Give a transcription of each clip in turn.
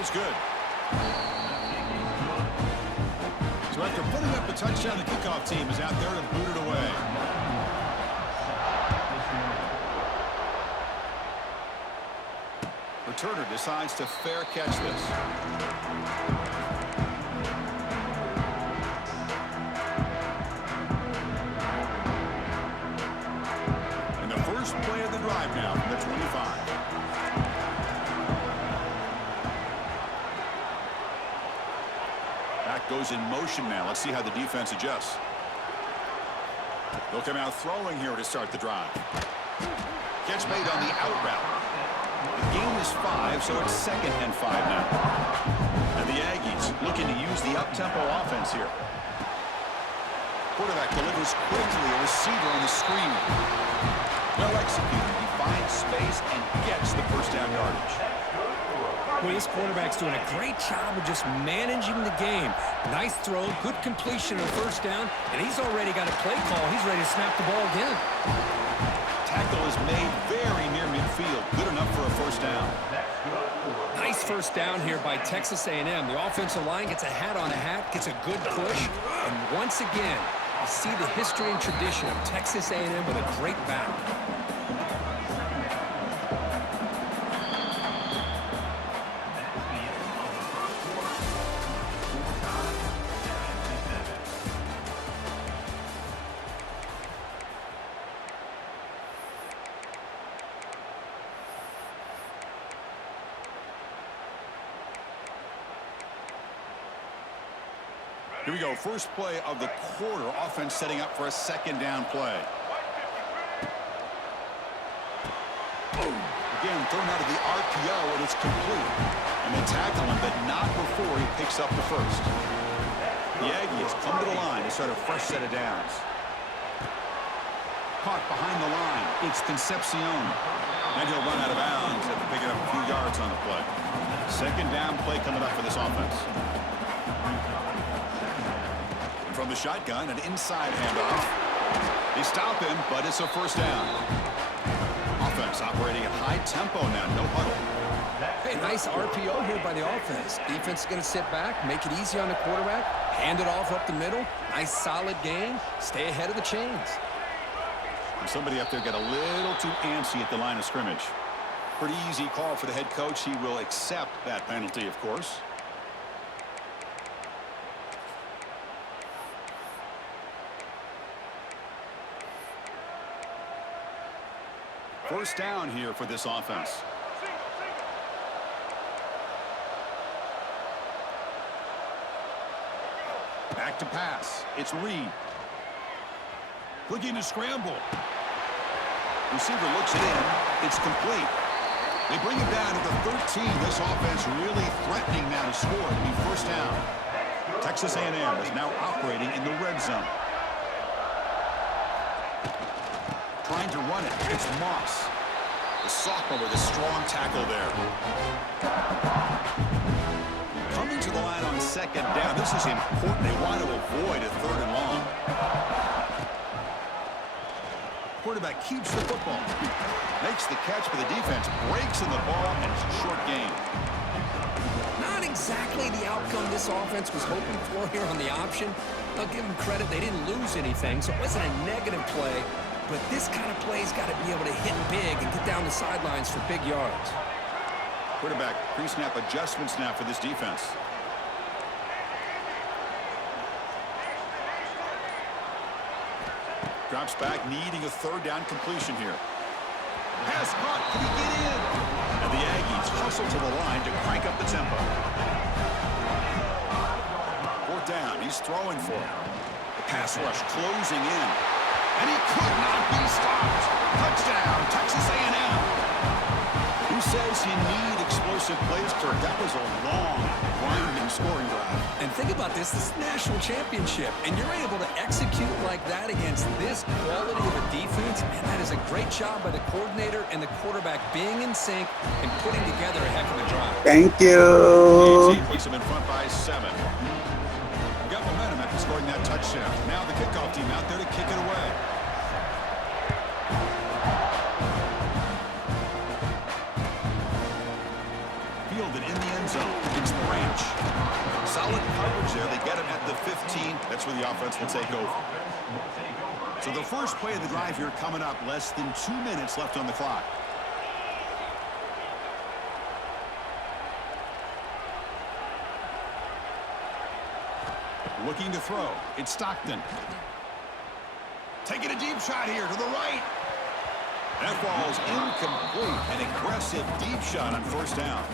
is good. So after putting up the touchdown, the kickoff team is out there to boot it away. Returner decides to fair catch this. And the first play of the drive now from the 25. Back goes in motion now. Let's see how the defense adjusts. They'll come out throwing here to start the drive. Catch made on the out route. The gain is 5, so it's 2nd and 5 now. And the Aggies looking to use the up-tempo offense here. Quarterback delivers quickly, a receiver on the screen. Well executed. He finds space and gets the first down yardage. Well, this quarterback's doing a great job of just managing the game. Nice throw, good completion on first down, and he's already got a play call. He's ready to snap the ball again. Tackle is made very near midfield. Good enough for a first down. Nice first down here by Texas A&M. The offensive line gets a hat on a hat, gets a good push, and once again, you see the history and tradition of Texas A&M with a great back. Here we go. First play of the quarter. Offense setting up for a 2nd down play. Again, thrown out of the RPO, and it's complete. And they tackle him, but not before he picks up the first. The Aggies come to the line to start a fresh set of downs. Caught behind the line. It's Concepcion. And he'll run out of bounds after picking up a few yards on the play. 2nd down play coming up for this offense. From the shotgun, an inside handoff. They stop him, but it's a first down. Offense operating at high tempo now, no huddle. Hey, nice RPO here by the offense. Defense is going to sit back, make it easy on the quarterback, hand it off up the middle. Nice solid gain. Stay ahead of the chains. Somebody up there got a little too antsy at the line of scrimmage. Pretty easy call for the head coach. He will accept that penalty, of course. First down here for this offense. Back to pass. It's Reed. Looking to scramble. Receiver looks it in. It's complete. They bring him down at the 13. This offense really threatening now to score. It'll be first down. Texas A&M is now operating in the red zone. Trying to run it. It's Moss. The sophomore with a strong tackle there. Coming to the line on 2nd down. This is important. They want to avoid a 3rd and long. Quarterback keeps the football. Makes the catch for the defense. Breaks in the ball, and it's a short game. Not exactly the outcome this offense was hoping for here on the option. I'll give them credit. They didn't lose anything, so it wasn't a negative play. But this kind of play's got to be able to hit big and get down the sidelines for big yards. Quarterback pre-snap adjustments now for this defense. Drops back, needing a 3rd down completion here. Pass caught. Can he get in? And the Aggies hustle to the line to crank up the tempo. 4th down. He's throwing for it. The pass rush closing in. And he could not be stopped. Touchdown, Texas A&M. Who says you need explosive plays, Kirk? That was a long, winding scoring drive. And think about this is national championship, and you're able to execute like that against this quality of a defense. Man, that is a great job by the coordinator and the quarterback being in sync and putting together a heck of a drive. Thank you. The puts them in front by 7. Got momentum after scoring that touchdown. Now the kickoff team out there to kick it away. field and in the end zone. It's Branch. Solid coverage there. They get him at the 15. That's where the offense will take over. So the first play of the drive here coming up. Less than 2 minutes left on the clock. Looking to throw. It's Stockton. Taking a deep shot here to the right. That ball's incomplete. An aggressive deep shot on first down.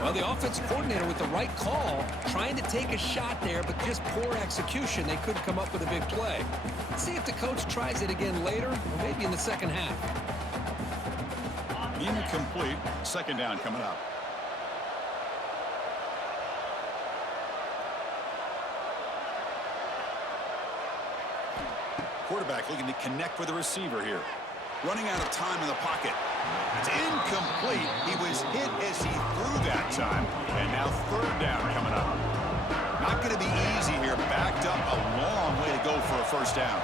Well, the offensive coordinator with the right call, trying to take a shot there, but just poor execution. They couldn't come up with a big play. Let's see if the coach tries it again later, or maybe in the second half. Incomplete. Second down coming up. Quarterback looking to connect with the receiver here. Running out of time in the pocket. It's incomplete. He was hit as he threw that time. And now third down coming up. Not going to be easy here. Backed up a long way to go for a first down.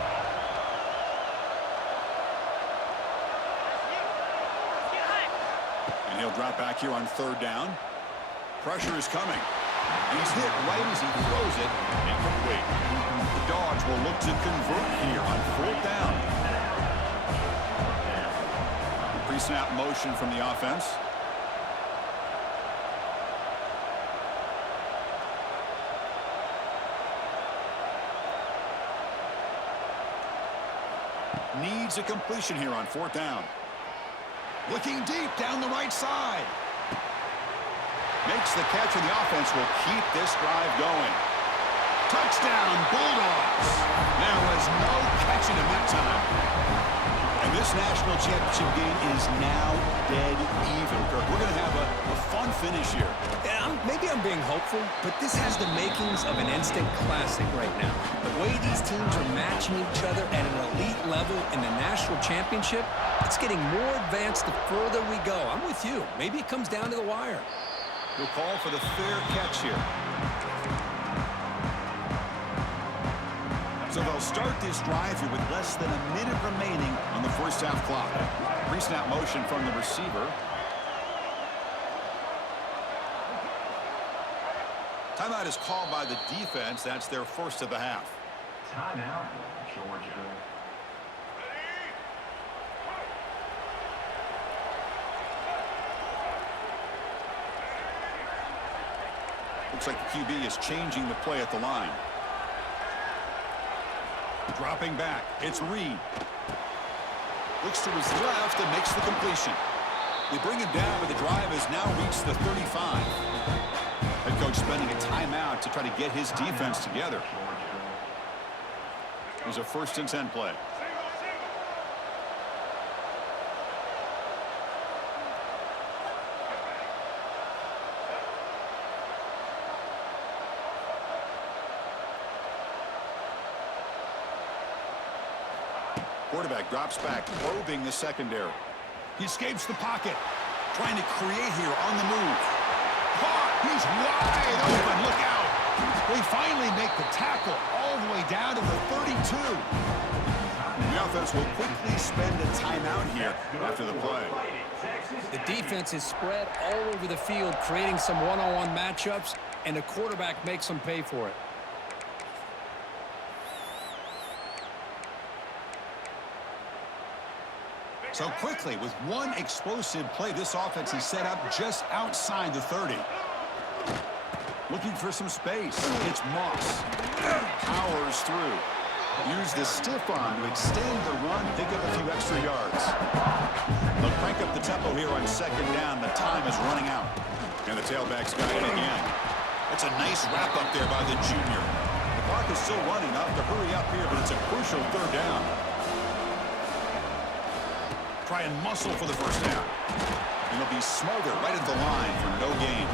And he'll drop back here on third down. Pressure is coming. He's hit right as he throws it. Incomplete. The Dogs will look to convert here on fourth down. Pre-snap motion from the offense. Needs a completion here on fourth down. Looking deep down the right side. Makes the catch, and the offense will keep this drive going. Touchdown, Bulldogs. There was no catching him that time. And this national championship game is now dead even. Kirk, we're going to have a fun finish here. Yeah, maybe I'm being hopeful, but this has the makings of an instant classic right now. The way these teams are matching each other at an elite level in the national championship, it's getting more advanced the further we go. I'm with you. Maybe it comes down to the wire. He'll call for the fair catch here. So they'll start this drive here with less than a minute remaining on the first half clock. Pre-snap motion from the receiver. Timeout is called by the defense. That's their first of the half. Timeout, Georgia. Looks like the QB is changing the play at the line. Dropping back. It's Reed. Looks to his left and makes the completion. They bring him down, but the drive has now reached the 35. Head coach spending a timeout to try to get his defense together. There's a 1st and 10 play. Quarterback drops back, probing the secondary. He escapes the pocket, trying to create here on the move. Caught! He's wide open. Look out! They finally make the tackle all the way down to the 32. The offense will quickly spend a timeout here after the play. The defense is spread all over the field, creating some one-on-one matchups, and the quarterback makes them pay for it. So quickly, with one explosive play, this offense is set up just outside the 30. Looking for some space. It's Moss. Powers through. Use the stiff arm to extend the run, pick up a few extra yards. They'll crank up the tempo here on second down. The time is running out. And the tailback's got it again. That's a nice wrap up there by the junior. The clock is still running. Up to hurry up here, but it's a crucial third down. Try and muscle for the first down. And they'll be smothered right at the line for no gain.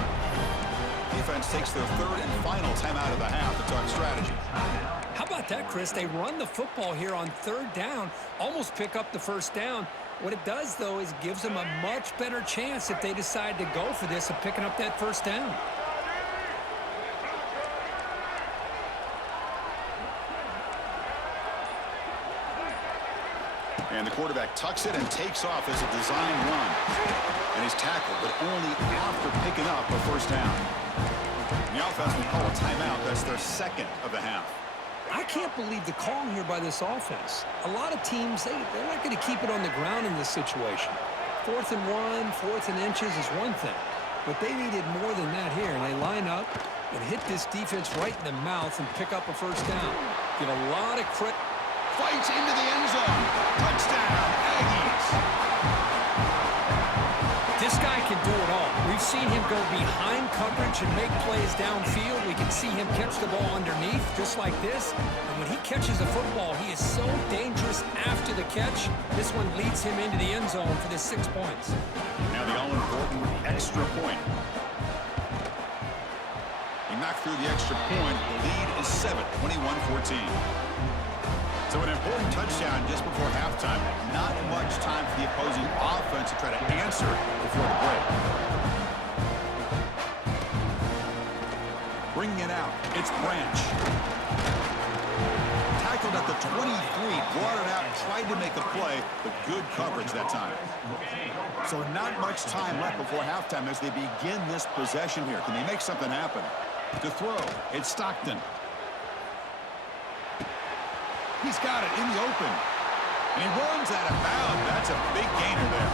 Defense takes their third and final timeout of the half to talk strategy. How about that, Chris? They run the football here on third down, almost pick up the first down. What it does, though, is gives them a much better chance if they decide to go for this of picking up that first down. And And the quarterback tucks it and takes off as a design run. And he's tackled, but only after picking up a first down. The offense will call a timeout. That's their second of the half. I can't believe the call here by this offense. A lot of teams, they're not going to keep it on the ground in this situation. 4th and 1, 4th and inches is one thing. But they needed more than that here. And they line up and hit this defense right in the mouth and pick up a first down. Give a lot of credit. Fights into the end zone. Touchdown, Aggies. This guy can do it all. We've seen him go behind coverage and make plays downfield. We can see him catch the ball underneath just like this. And when he catches a football, he is so dangerous after the catch. This one leads him into the end zone for the 6 points. Now the all-important extra point. He knocked through the extra point. The lead is 7, 21-14. So an important touchdown just before halftime. Not much time for the opposing offense to try to answer before the break. Bringing it out, it's Branch. Tackled at the 23, brought it out, tried to make a play, but good coverage that time. So not much time left before halftime as they begin this possession here. Can they make something happen? To throw, it's Stockton. He's got it in the open. And he runs out of bounds. That's a big gainer there.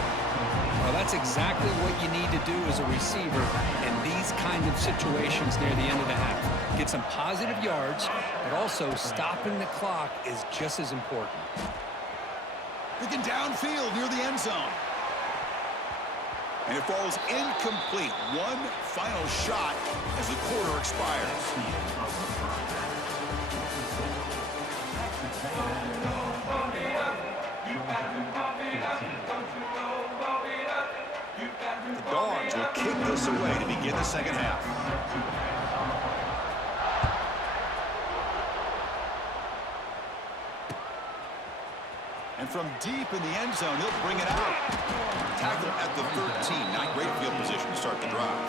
Well, that's exactly what you need to do as a receiver in these kind of situations near the end of the half. Get some positive yards, but also stopping the clock is just as important. Looking downfield near the end zone. And it falls incomplete. One final shot as the quarter expires. The Dogs will kick this away to begin the second half. And from deep in the end zone, he'll bring it out. Tackle at the 13. Not great field position to start the drive.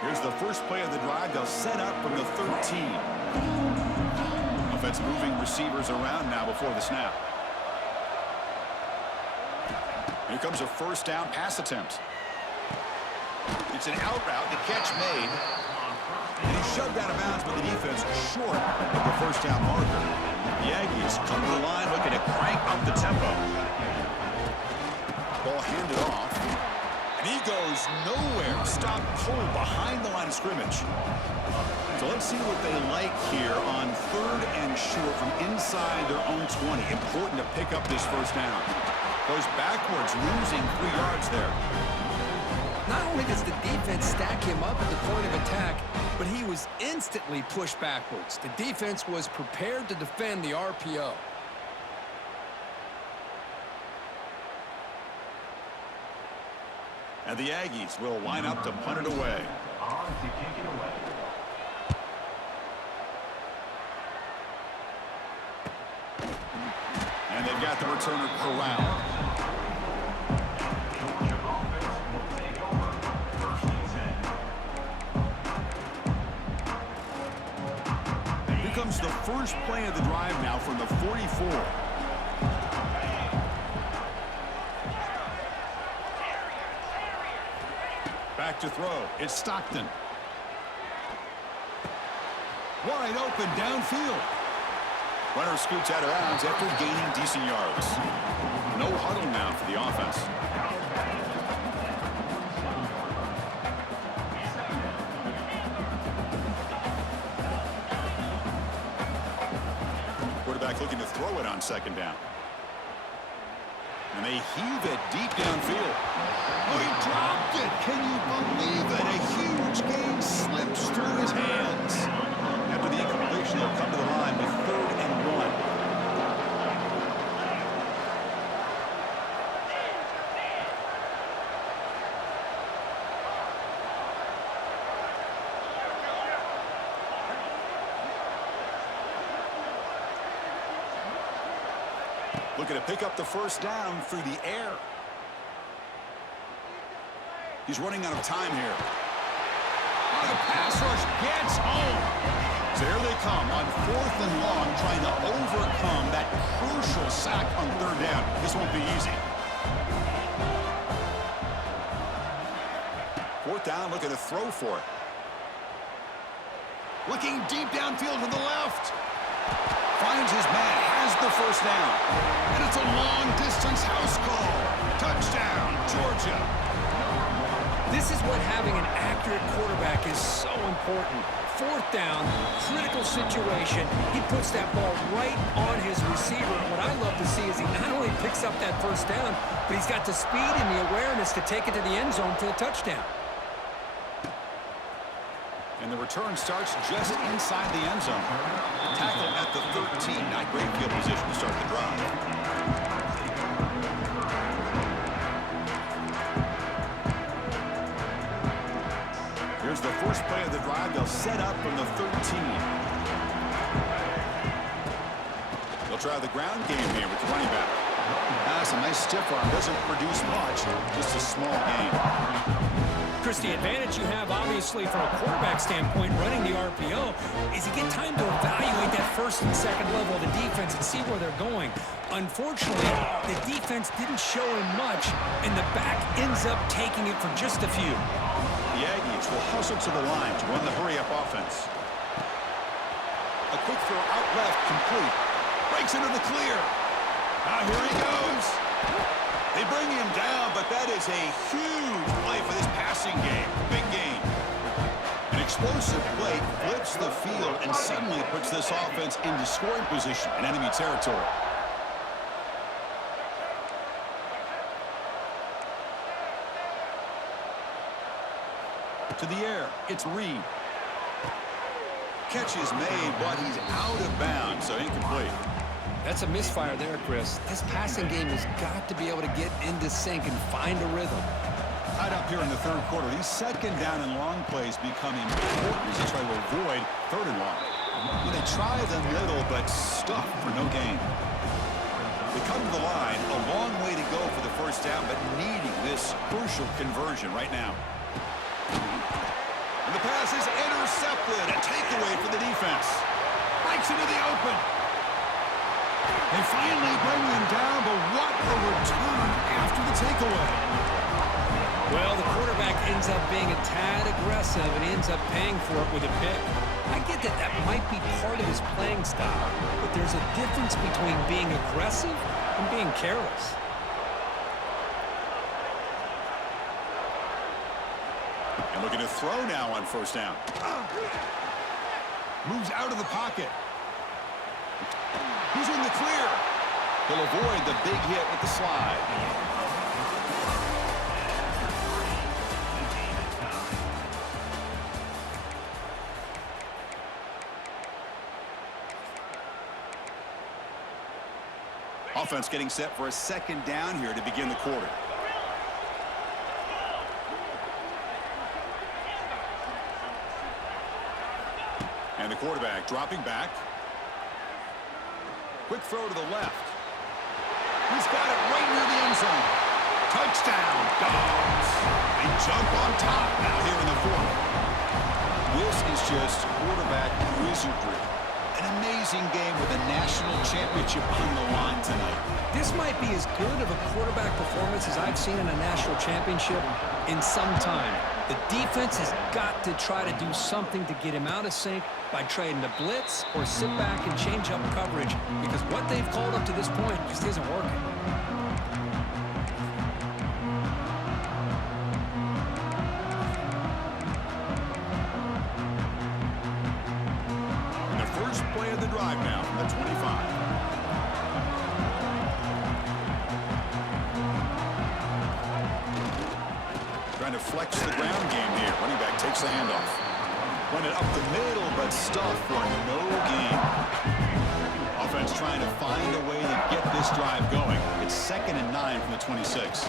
Here's the first play of the drive. They'll set up from the 13. Offense moving receivers around now before the snap. Here comes a first down pass attempt. It's an out route. The catch made. And he's shoved out of bounds, but the defense short of the first down marker. The Aggies come to the line looking to crank up the tempo. Ball handed off. And he goes nowhere. Stopped cold behind the line of scrimmage. So let's see what they like here on 3rd and short from inside their own 20. Important to pick up this first down. Goes backwards, losing 3 yards there. Not only does the defense stack him up at the point of attack, but he was instantly pushed backwards. The defense was prepared to defend the RPO. And the Aggies will line up to punt it away. On to kick it away. And they've got the returner corralled. Here comes the first play of the drive now from the 44. Back to throw. It's Stockton. Wide open downfield. Runner scoots out of bounds after gaining decent yards. No huddle now for the offense. Quarterback looking to throw it on second down. And they heave it deep downfield. Oh, he dropped it. Can you believe it? A huge gain slips through his hands. After the incompletion, he'll come to the line with 3rd and 1. Looking to pick up the first down through the air. He's running out of time here. Oh, the pass rush gets home. So here they come on 4th and long, trying to overcome that crucial sack on 3rd down. This won't be easy. 4th down, looking to throw for it. Looking deep downfield to the left. Finds his man, has the 1st down. And it's a long-distance house call. Touchdown, Georgia. This is what having an accurate quarterback is so important. 4th down, critical situation. He puts that ball right on his receiver. And what I love to see is he not only picks up that 1st down, but he's got the speed and the awareness to take it to the end zone for the touchdown. And the return starts just inside the end zone. Tackle at the 13. Not great field position to start the drive. Here's the first play of the drive. They'll set up from the 13. They'll try the ground game here with the running back. That's a nice stiff arm. Doesn't produce much. Just a small gain. Chris, the advantage you have, obviously, from a quarterback standpoint, running the RPO, is you get time to evaluate that 1st and 2nd level of the defense and see where they're going. Unfortunately, the defense didn't show him much, and the back ends up taking it for just a few. The Aggies will hustle to the line to run the hurry-up offense. A quick throw out left, complete. Breaks into the clear. Now here he goes. They bring him down, but that is a huge play for this passing game. Big game. An explosive play flips the field and suddenly puts this offense into scoring position in enemy territory. To the air, it's Reed. Catch is made, but he's out of bounds, so incomplete. That's a misfire there, Chris. This passing game has got to be able to get into sync and find a rhythm. Tied up here in the 3rd quarter. These 2nd down and long plays become important as they try to avoid 3rd and long. When they try the middle, but stuff for no gain. They come to the line, a long way to go for the 1st down, but needing this crucial conversion right now. And the pass is intercepted. A takeaway for the defense. Breaks into the open. They finally bring him down, but what a return after the takeaway. Well, the quarterback ends up being a tad aggressive, and he ends up paying for it with a pick. I get that that might be part of his playing style, but there's a difference between being aggressive and being careless. And looking to throw now on 1st down. Moves out of the pocket. He's in the clear. He'll avoid the big hit with the slide. Offense getting set for a 2nd down here to begin the quarter. And the quarterback dropping back. Quick throw to the left. He's got it right near the end zone. Touchdown, Dogs. They jump on top now here in the 4th. This is just quarterback wizardry. An amazing game with a national championship on the line tonight. This might be as good of a quarterback performance as I've seen in a national championship in some time. The defense has got to try to do something to get him out of sync by trying to blitz or sit back and change up coverage, because what they've called up to this point just isn't working. And the first play of the drive now from the 25. Trying to flex the ground game here. Running back takes the handoff. Run it up the middle, but stuffed for no gain. Offense trying to find a way to get this drive going. It's 2nd and 9 from the 26.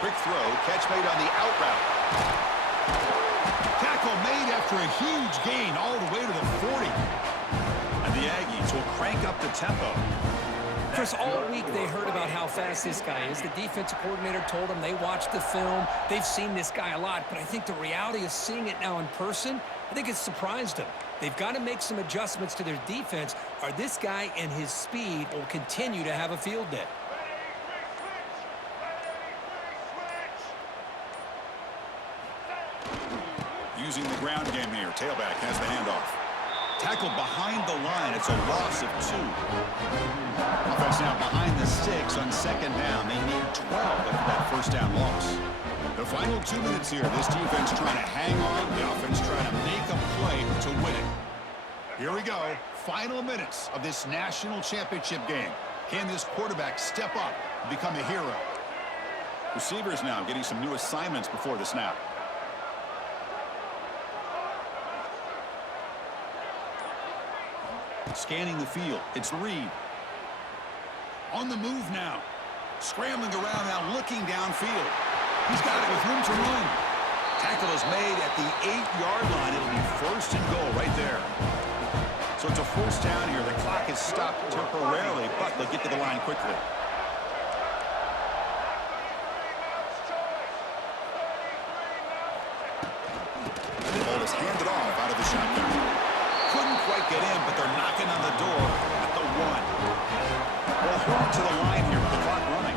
Quick throw, catch made on the out route. Tackle made after a huge gain all the way to the 40. And the Aggies will crank up the tempo. Chris, all week they heard about how fast this guy is. The defensive coordinator told them they watched the film. They've seen this guy a lot, but I think the reality of seeing it now in person, I think it's surprised them. They've got to make some adjustments to their defense, or this guy and his speed will continue to have a field day. Using the ground game here. Tailback has the handoff. Tackled behind the line. It's a loss of 2. Offense now behind the 6 on second down. They need 12 after that first down loss. The final 2 minutes here. This defense trying to hang on. The offense trying to make a play to win it. Here we go. Final minutes of this national championship game. Can this quarterback step up and become a hero? Receivers now getting some new assignments before the snap. Scanning the field. It's Reed. On the move now. Scrambling around now, looking downfield. He's got it with room to run. Tackle is made at the 8-yard line. It'll be first and goal right there. So it's a first down here. The clock is stopped temporarily, but they'll get to the line quickly. The ball is handed off out of the shotgun. Couldn't quite get in, but they're knocking on the door at the 1. Well, hurry to the line here with the clock running.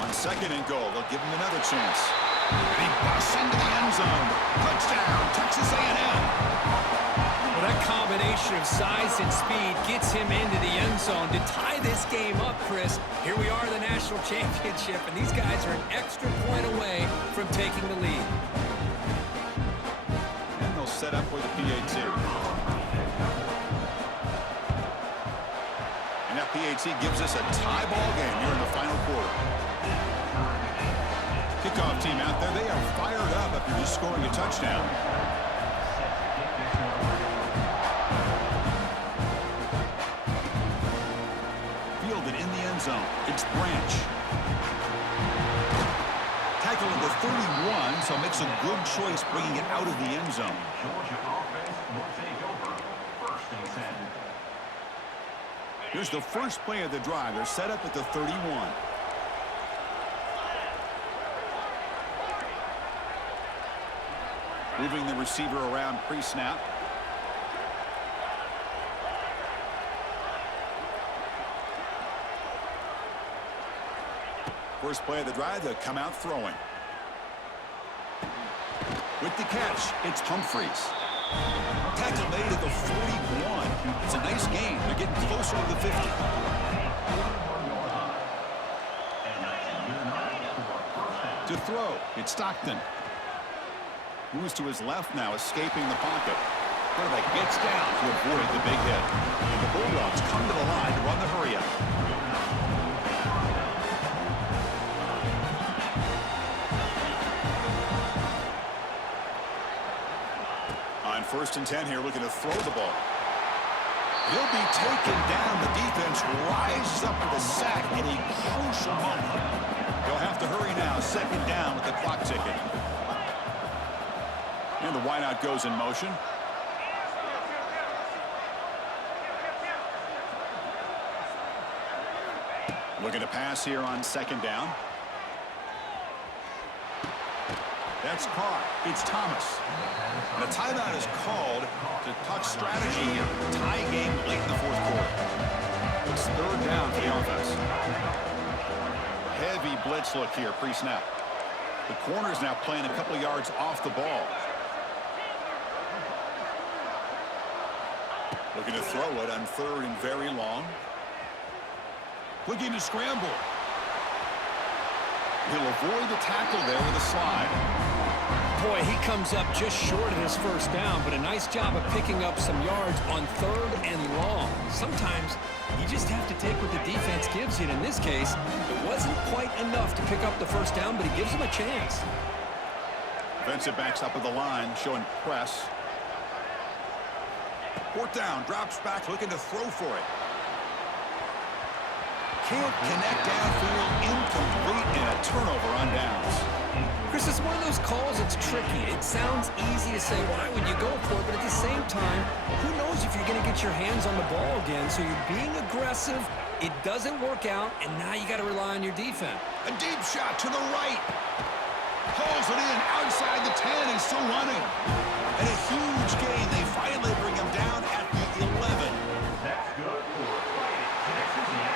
On second and goal, they'll give him another chance. And he busts into the end zone. Touchdown, Texas A&M. Well, that combination of size and speed gets him into the end zone to tie this game up, Chris. Here we are in the national championship, and these guys are an extra point away from taking the lead. And they'll set up for the PAT. And that PAT gives us a tie ball game here in the final quarter. Kickoff team out there, they are fired up after just scoring a touchdown. Zone. It's Branch. Tackle at the 31, so makes a good choice bringing it out of the end zone. Georgia offense will take over first and 10. Here's the first play of the drive. They're set up at the 31. Moving the receiver around pre-snap. First play of the drive, they'll come out throwing. With the catch, it's Humphreys. Tackle made at the 41. It's a nice gain. They're getting closer to the 50. To throw, it's Stockton. Moves to his left now, escaping the pocket. Quarterback gets down to avoid the big hit. And the Bulldogs come to the line to run the hurry-up. First and 10 here, looking to throw the ball. He'll be taken down. The defense rises up with a sack in a crucial moment. They'll have to hurry now. Second down with the clock ticking. And the wideout goes in motion. Looking to pass here on second down. That's caught. It's Thomas. And a timeout is called to talk strategy here. Tie game late in the fourth quarter. It's third down for the offense. Heavy blitz look here pre-snap. The corner's now playing a couple of yards off the ball. Looking to throw it on third and very long. Looking to scramble. He'll avoid the tackle there with a slide. Boy, he comes up just short of his first down, but a nice job of picking up some yards on third and long. Sometimes you just have to take what the defense gives you. And in this case, it wasn't quite enough to pick up the first down, but he gives them a chance. Defensive backs up at the line, showing press. Fourth down, drops back, looking to throw for it. Can't connect downfield, incomplete, and a turnover on downs. Chris, it's one of those calls that's tricky. It sounds easy to say, why would you go for it? But at the same time, who knows if you're going to get your hands on the ball again. So you're being aggressive. It doesn't work out, and now you got to rely on your defense. A deep shot to the right. Pulls it in outside the 10. He's still running. And a huge gain. They finally bring him down at the 11. That's good for Cincinnati.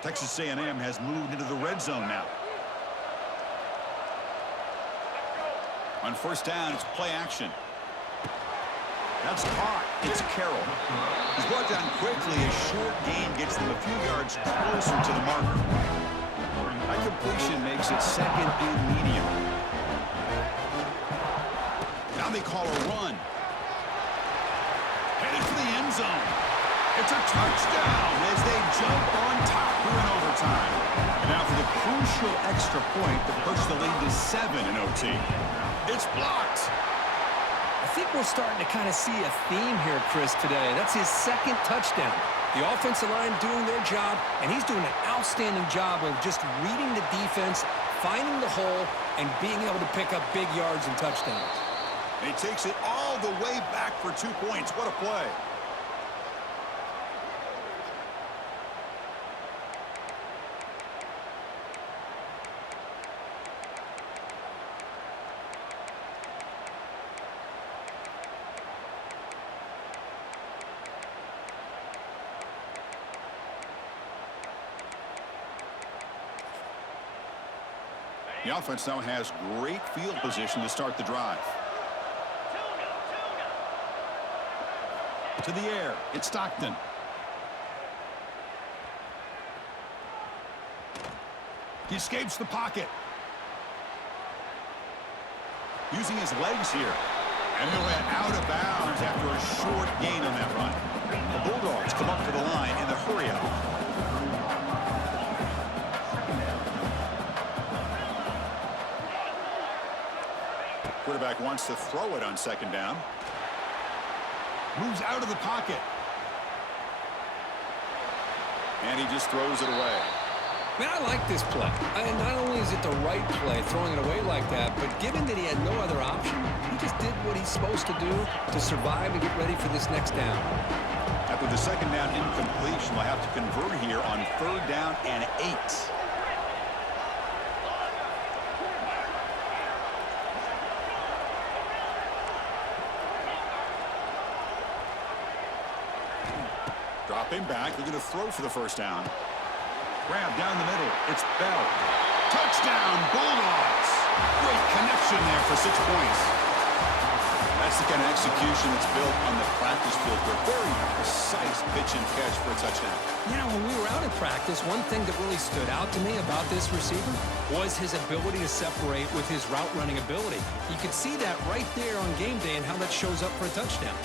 Texas A&M has moved into the red zone now. On first down, it's play action. That's caught. It's Carroll. He's brought down quickly. A short gain gets them a few yards closer to the marker. That completion makes it second and medium. Now they call a run. Headed for the end zone. It's a touchdown as they jump on top here in overtime. And now for the crucial extra point that pushed the lead to 7 in OT. It's blocked. I think we're starting to kind of see a theme here, Chris, today. That's his second touchdown. The offensive line doing their job, and he's doing an outstanding job of just reading the defense, finding the hole, and being able to pick up big yards and touchdowns. And he takes it all the way back for 2 points. What a play. The offense now has great field position to start the drive. To the air, it's Stockton. He escapes the pocket. Using his legs here. And he'll head out of bounds after a short gain on that run. The Bulldogs come up to the line in the hurry up. Quarterback wants to throw it on second down. Moves out of the pocket. And he just throws it away. Man, I like this play. Not only is it the right play, throwing it away like that, but given that he had no other option, he just did what he's supposed to do to survive and get ready for this next down. After the second down incompletion, they'll have to convert here on third down and 8. Dropping back, they're going to throw for the first down. Grab down the middle, it's Bell. Touchdown, Bulldogs! Great connection there for 6 points. That's the kind of execution that's built on the practice field. A very precise pitch and catch for a touchdown. You know, when we were out in practice, one thing that really stood out to me about this receiver was his ability to separate with his route running ability. You could see that right there on game day and how that shows up for a touchdown.